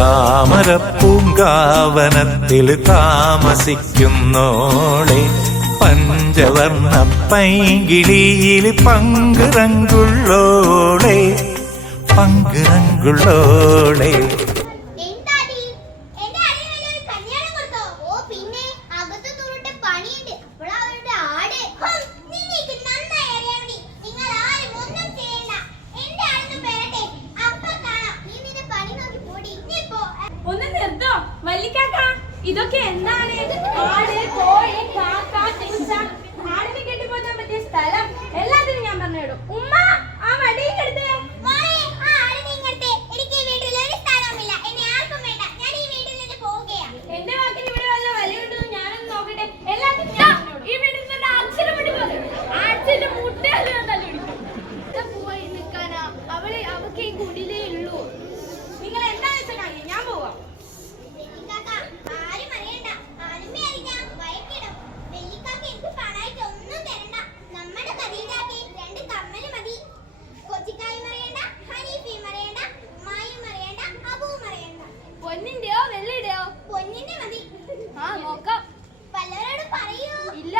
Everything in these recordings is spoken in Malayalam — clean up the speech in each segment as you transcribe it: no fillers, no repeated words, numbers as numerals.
താമരപ്പൂങ്കാവനത്തിൽ താമസിക്കുന്നോളെ പഞ്ചവർണ്ണ പൈങ്കിളിയിൽ പങ്കുറങ്കുള്ളോളെ പങ്കുറങ്കുള്ളോളെ. ഇതൊക്കെ എന്താണ്? ആട്, കോഴി, കാക്ക, പൂച്ച, ആടിനെ കെട്ടിപ്പോറ്റാൻ പറ്റിയ സ്ഥലം എല്ലാത്തിനും ഞാൻ പറഞ്ഞിടും. ഉമ്മ ആ വടിയും എടുത്തേ. എന്റെ വാക്കിന് ഇവിടെ വല്ല വിലയുണ്ടോ ഞാനൊന്ന് നോക്കട്ടെ. എല്ലാത്തിനും ഞാൻ ഈ വീട്ടിൽ നിന്ന് അച്ഛനെ പറ്റി പറയും. അച്ഛന്റെ മുട്ടയാണ് ഞാൻ തല്ലി പിടിക്കും. പോയി നിൽക്കാനാ അവൾക്ക് ഈ കുടിലേ ഉള്ളൂ. നിങ്ങൾ എന്താ വെച്ചാൽ കാര്യം, ഞാൻ പോവാം. പൊന്നിന്റെയോ വെള്ളിയുടെയോ? പൊന്നിന്റെ മതി. ആ നോക്കാം. പലരോട് പറയൂ. ഇല്ല,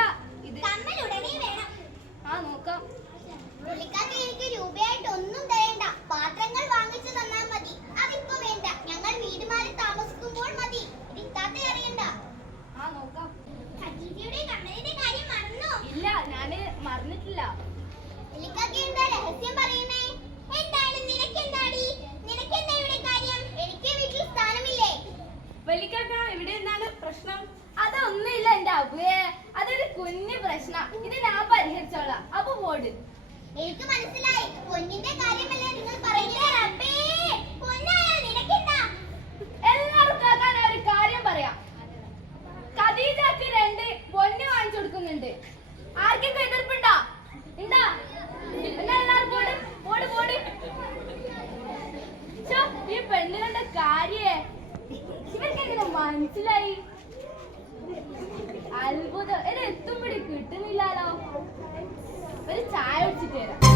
ഇത് കമ്മലുടനെ വേണം. ആ നോക്കാം. പുള്ളിക്കാർക്ക് എനിക്ക് രൂപയായിട്ട് ഒന്നും തരേണ്ട, പാത്രങ്ങൾ വാങ്ങിച്ചു തന്നാൽ മതി. അതിപ്പോ വേണ്ട, ഞങ്ങൾ വീട് മാറി താമസിക്കുമ്പോൾ മതി. ഇത് ഇത്താത്തെ അറിയണ്ട. ആ നോക്കാം. ഖദീജയുടെ കമ്മലിന്റെ കാര്യം മറന്നോ? ഇല്ല, ഞാന് മറന്നിട്ടില്ല. പുള്ളിക്കാർക്ക് എന്താ രഹസ്യം പറയുന്നേ? എന്താണ് നിനക്കെന്താടി? നിനക്കെന്താ ഇവിടെ കാര്യം? എനിക്ക് വീട്ടിൽ സ്ഥാനമില്ലേ? വലിക്കാക്ക, ഇവിടെ എന്താണ് പ്രശ്നം? അതൊന്നുമില്ല എന്റെ അബുവേ, അതൊരു കുഞ്ഞു പ്രശ്നം. ഇത് ഞാൻ പരിഹരിച്ചോളാം. അബു പോട്. എനിക്ക് മനസ്സിലായി, പൊന്നിന്റെ കാര്യമല്ലേ നിങ്ങൾ പറയുന്നത്. എല്ലാവർക്കും ഒരു കാര്യം പറയാം. ഖദീജക്ക് 2 പൊന്ന് വാങ്ങിച്ചു കൊടുക്കുന്നുണ്ട്. ആർക്കൊക്കെ എതിർപ്പുണ്ടോ? എന്താ എല്ലാവരും പോട് പോട്. ഈ പെണ്ണുകളുടെ കാര്യേ ഇവർക്ക് എങ്ങനെ മനസ്സിലായി? അത്ഭുതം. എത്തുമ്പടി കിട്ടുന്നില്ലല്ലോ. ഒരു ചായ വെച്ചിട്ട് തരാം.